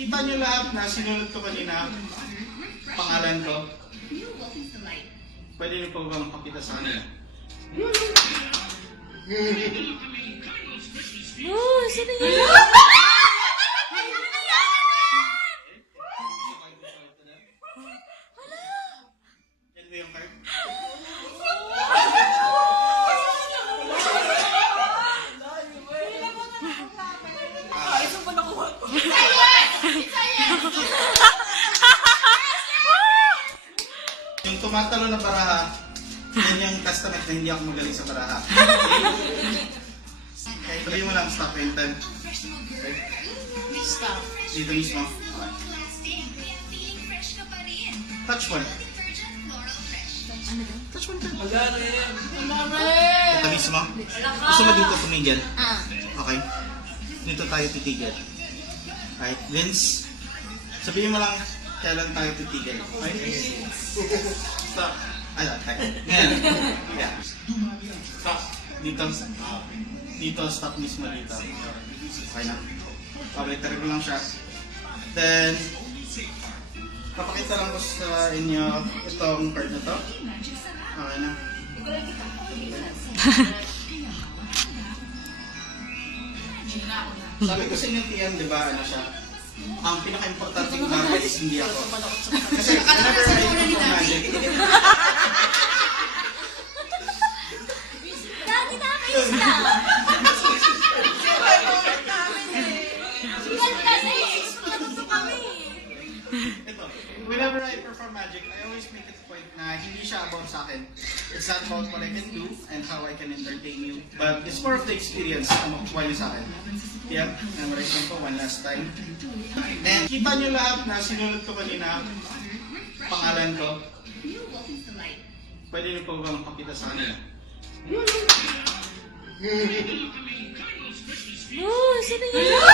Kita niyo lahat na sinunod ko kanina, pangalan ko. Pwede niyo po ba makapita sa kanila? Oh, sino yun? Yan ba yung card? Ito pa nakuha ko. Yung tumatalo na baraha, yan yung testament na hindi ako magaling sa baraha. Okay, sabihin mo lang stop in time. Okay. Stop. Dito mismo. Okay. Touch one. Touch one ka. Ito mismo. Gusto mo dito tumigil? Okay. Dito tayo titigil. Right. Vince, sabihin mo lang kailan tayo titigil. Okay? Stop. Ayun, tayo. Ngayon. Yeah. Stop. Dito. Dito, stop mismo dito. Okay na. Pabalitar ko lang siya. Then, papakita lang ko sa inyo itong card na to. Okay na. Sabi ko sa inyo, Tian, di ba, ano siya? Ang pinaka-importante ng market is hindi ako. Kasi whenever I perform magic, Dati nakakayos na. ito, whenever I perform magic, I always make it a point na hindi siya about sa akin. It's not about what I can do and how I can entertain you. But it's more of the experience na makukuha niyo sa akin. Yeah, memorize lang po one last time. And kita niyo lahat na sinunod ko kanina, pangalan ko. Pwede niyo po ba makapita sa kanila? Oh, sino yun?